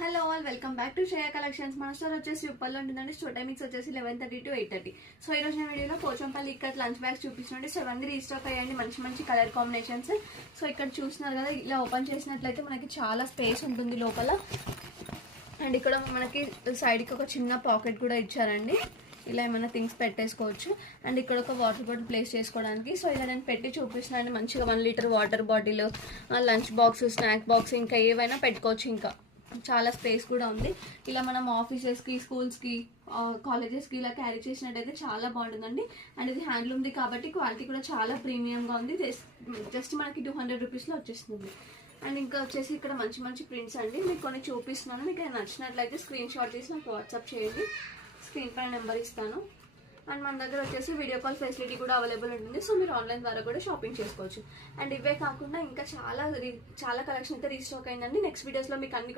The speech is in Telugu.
Hello all, welcome back to Shreya collections. మన స్టోర్ వచ్చేసి ఉప్పల్లో ఉంటుందండి. స్టోర్ టైమింగ్స్ వచ్చేసి 11:30 to 8:30. సో ఈ రోజు వీడియోలో పోచంపల్లి ఇక్కడ లంచ్ బ్యాగ్స్ చూపిస్తున్నాండి. సో ఇవన్నీ రీస్టాక్ అయ్యండి, మంచి మంచి కలర్ కాంబినేషన్స్. సో ఇక్కడ చూస్తున్నారు కదా, ఇలా ఓపెన్ చేసినట్లయితే మనకి చాలా స్పేస్ ఉంటుంది లోపల. అండ్ ఇక్కడ మనకి సైడ్కి ఒక చిన్న పాకెట్ కూడా ఇచ్చారండి, ఇలా ఏమైనా థింగ్స్ పెట్టేసుకోవచ్చు. అండ్ ఇక్కడ ఒక వాటర్ బాటిల్ ప్లేస్ చేసుకోవడానికి. సో ఇలా నేను పెట్టి చూపిస్తున్నాను. మంచిగా 1 litre water bottle, lunch box, snack box, ఇంకా ఏవైనా పెట్టుకోవచ్చు. ఇంకా చాలా స్పేస్ కూడా ఉంది. ఇలా మనం ఆఫీసెస్కి, స్కూల్స్కి, కాలేజెస్కి ఇలా క్యారీ చేసినట్టయితే చాలా బాగుంటుందండి. అండ్ ఇది హ్యాండ్లూమ్ది కాబట్టి క్వాలిటీ కూడా చాలా ప్రీమియంగా ఉంది. జస్ట్ మనకి 200 రూపీస్లో వచ్చేస్తుంది. అండ్ ఇంకా వచ్చేసి ఇక్కడ మంచి మంచి ప్రింట్స్ అండి, మీకు కొన్ని చూపిస్తున్నాను. మీకు నచ్చినట్లయితే స్క్రీన్ షాట్ తీసి నాకు వాట్సాప్ చేయండి, స్క్రీన్ పైన నెంబర్ ఇస్తాను. అండ్ మన దగ్గర వచ్చేసి వీడియో కాల్ ఫెసిలిటీ కూడా అవైలబుల్ ఉంటుంది. సో మీరు ఆన్లైన్ ద్వారా కూడా షాపింగ్ చేసుకోవచ్చు. అండ్ ఇవే కాకుండా ఇంకా చాలా కలెక్షన్ అయితే రీస్టాక్ అయిందండి. నెక్స్ట్ వీడియోస్లో మీకు అన్ని